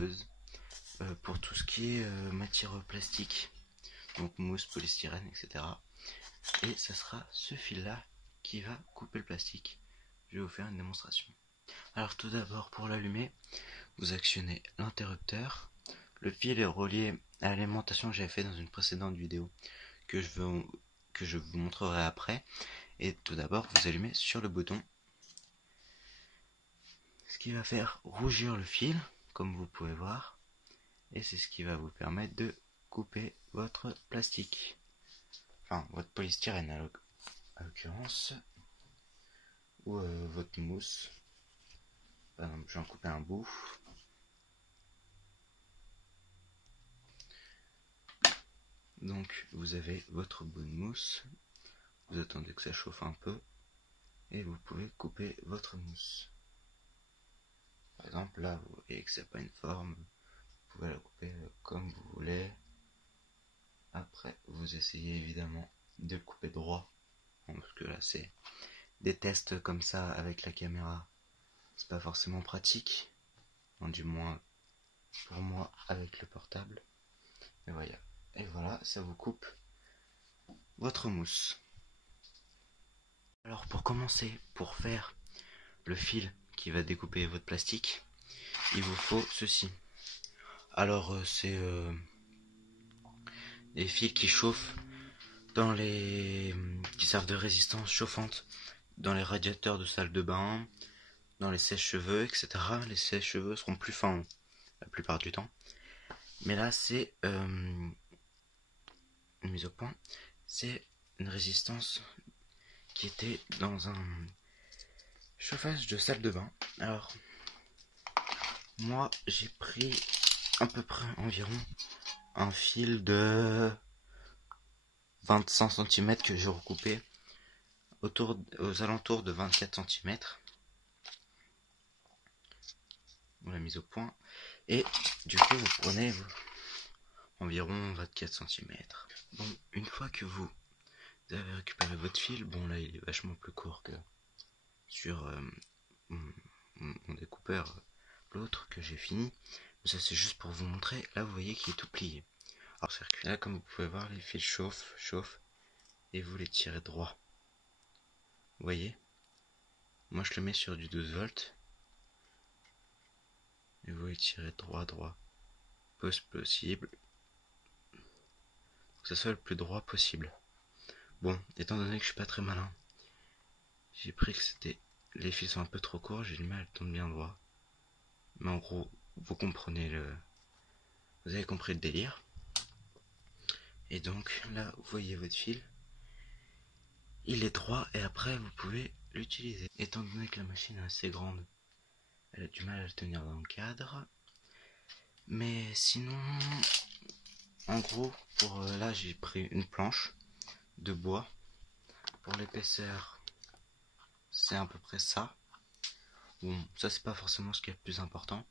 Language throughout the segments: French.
coupeuse pour tout ce qui est matière plastique, donc mousse, polystyrène, etc. Et ça sera ce fil là qui va couper le plastique. Je vais vous faire une démonstration. Alors tout d'abord, pour l'allumer, vous actionnez l'interrupteur. Le fil est relié à l'alimentation que j'avais fait dans une précédente vidéo que je vous montrerai après. Et tout d'abord, vous allumez sur le bouton, ce qui va faire rougir le fil, comme vous pouvez voir, et c'est ce qui va vous permettre de couper votre plastique, enfin votre polystyrène à l'occurrence, ou votre mousse. Par exemple, je vais en couper un bout. Donc vous avez votre bout de mousse, vous attendez que ça chauffe un peu, et vous pouvez couper votre mousse. Par exemple, là, vous voyez que ça n'a pas une forme, vous pouvez la couper comme vous voulez. Après, vous essayez évidemment de le couper droit, parce que là, c'est des tests comme ça avec la caméra, c'est pas forcément pratique, du moins pour moi avec le portable. Et voilà, ça vous coupe votre mousse. Alors pour commencer, pour faire le fil qui va découper votre plastique, il vous faut ceci. Alors c'est des fils qui chauffent qui servent de résistance chauffante dans les radiateurs de salle de bain, dans les sèche-cheveux, etc. Les sèche-cheveux seront plus fins la plupart du temps. Mais là c'est une mise au point. C'est une résistance qui était dans un chauffage de salle de bain. Alors moi j'ai pris à peu près environ un fil de 25 cm que j'ai recoupé aux alentours de 24 cm. On l'a mise au point. Et du coup vous prenez environ 24 cm. Bon, une fois que vous avez récupéré votre fil, bon là il est vachement plus court que sur mon découpeur, l'autre que j'ai fini. Ça c'est juste pour vous montrer. Là vous voyez qu'il est tout plié. Alors là comme vous pouvez voir, les fils chauffent et vous les tirez droit. Vous voyez, moi je le mets sur du 12 volts et vous les tirez droit possible, que ça soit le plus droit possible. Bon, étant donné que je suis pas très malin, j'ai pris que les fils sont un peu trop courts, j'ai du mal à le tendre bien droit. Mais en gros, vous avez compris le délire. Et donc là, vous voyez votre fil, il est droit et après vous pouvez l'utiliser. Étant donné que la machine est assez grande, elle a du mal à le tenir dans le cadre. Mais sinon, en gros, pour là j'ai pris une planche de bois. Pour l'épaisseur, c'est à peu près ça. Bon, ça c'est pas forcément ce qui est le plus important.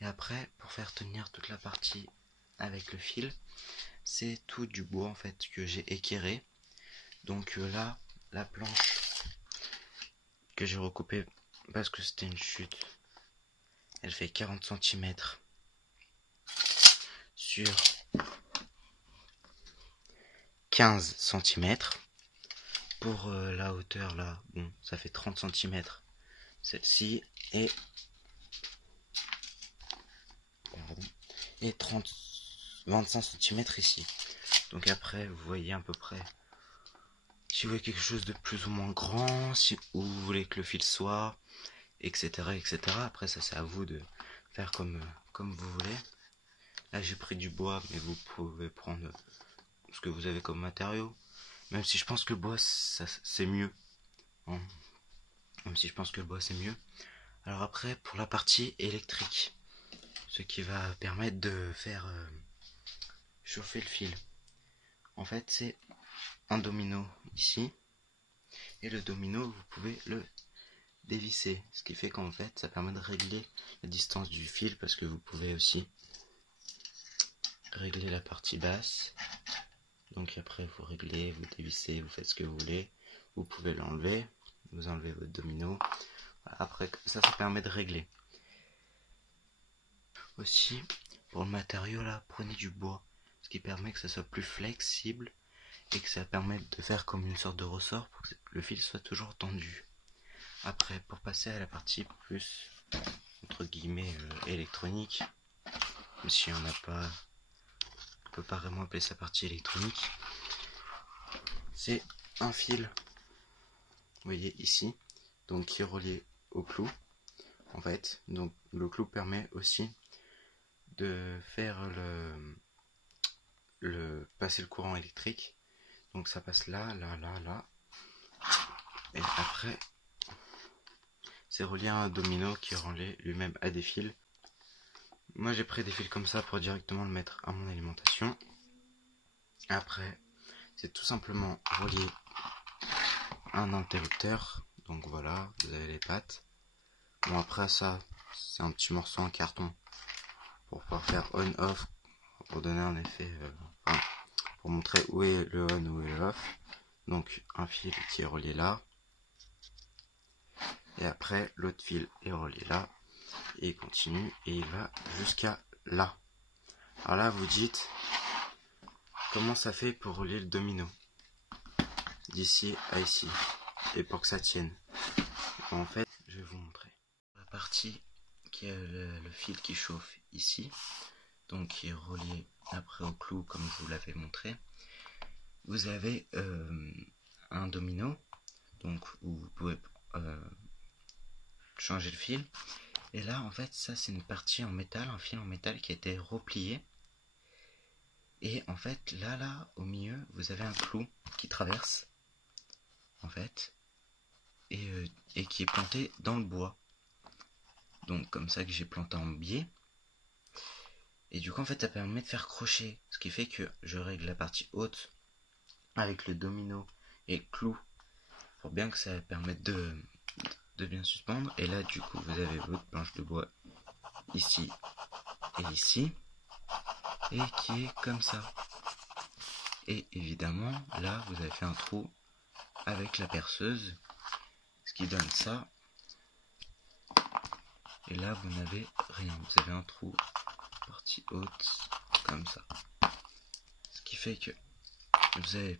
Et après, pour faire tenir toute la partie avec le fil, c'est tout du bois en fait que j'ai équerré. Donc là, la planche que j'ai recoupée parce que c'était une chute, elle fait 40 cm sur 15 cm. Pour la hauteur là, bon, ça fait 30 cm celle-ci et 25 cm ici. Donc après vous voyez à peu près, si vous voulez quelque chose de plus ou moins grand, si vous voulez que le fil soit, etc. Après ça c'est à vous de faire comme vous voulez. Là j'ai pris du bois, mais vous pouvez prendre ce que vous avez comme matériau. Même si je pense que le bois c'est mieux. Hein. Même si je pense que le bois c'est mieux. Alors après pour la partie électrique, ce qui va permettre de faire chauffer le fil. En fait c'est un domino ici. Et le domino vous pouvez le dévisser. Ce qui fait qu'en fait ça permet de régler la distance du fil, parce que vous pouvez aussi régler la partie basse. Donc après vous réglez, vous dévissez, vous faites ce que vous voulez. Vous pouvez l'enlever, vous enlevez votre domino. Après ça permet de régler. Aussi, pour le matériau là, prenez du bois, ce qui permet que ça soit plus flexible et que ça permette de faire comme une sorte de ressort pour que le fil soit toujours tendu. Après, pour passer à la partie plus entre guillemets électronique, même si on n'a pas, on peut pas vraiment appeler ça partie électronique, c'est un fil, vous voyez ici, donc qui est relié au clou. En fait, donc le clou permet aussi de faire passer le courant électrique. Donc ça passe là, là, là, là. Et après, c'est relié à un domino qui est relié lui-même à des fils. Moi j'ai pris des fils comme ça pour directement le mettre à mon alimentation. Après, c'est tout simplement relié à un interrupteur. Donc voilà, vous avez les pattes. Bon après ça, c'est un petit morceau en carton pour pouvoir faire on-off, pour donner un effet, pour montrer où est le on, où est le off. Donc un fil qui est relié là. Et après l'autre fil est relié là. Et il continue et il va jusqu'à là. Alors là vous dites, comment ça fait pour relier le domino d'ici à ici et pour que ça tienne? En fait, je vais vous montrer. La partie qui est le fil qui chauffe ici, donc qui est relié après au clou comme je vous l'avais montré. Vous avez un domino, donc où vous pouvez changer le fil. Et là, en fait, ça c'est une partie en métal, un fil en métal qui a été replié. Et en fait, là, au milieu, vous avez un clou qui traverse, en fait, et qui est planté dans le bois. Donc comme ça que j'ai planté en biais. Et du coup, en fait, ça permet de faire crochet, ce qui fait que je règle la partie haute avec le domino et le clou pour bien que ça permette de bien suspendre. Et là, du coup, vous avez votre planche de bois ici et ici, et qui est comme ça. Et évidemment, là, vous avez fait un trou avec la perceuse, ce qui donne ça. Et là, vous n'avez rien. Vous avez un trou, partie haute, comme ça. Ce qui fait que vous avez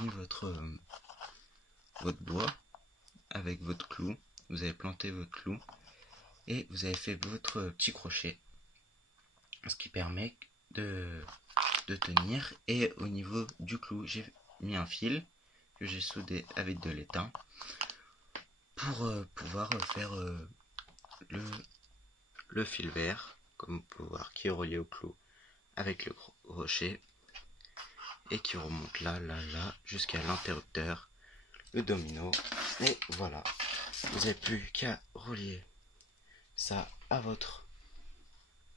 mis votre bois avec votre clou. Vous avez planté votre clou. Et vous avez fait votre petit crochet. Ce qui permet de tenir. Et au niveau du clou, j'ai mis un fil que j'ai soudé avec de l'étain pour pouvoir faire le fil vert, comme vous pouvez voir, qui est relié au clou avec le crochet et qui remonte là, jusqu'à l'interrupteur, le domino. Et voilà, vous n'avez plus qu'à relier ça à votre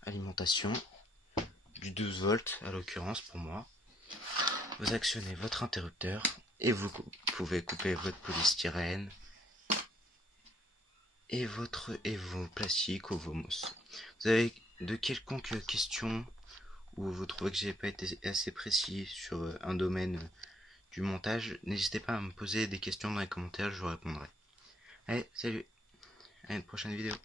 alimentation du 12 volts à l'occurrence pour moi. Vous actionnez votre interrupteur et vous pouvez couper votre polystyrène et vos plastiques ou vos mousses. Vous avez de quelconques questions ou vous trouvez que j'ai pas été assez précis sur un domaine du montage, n'hésitez pas à me poser des questions dans les commentaires, je vous répondrai. Allez, salut, à une prochaine vidéo.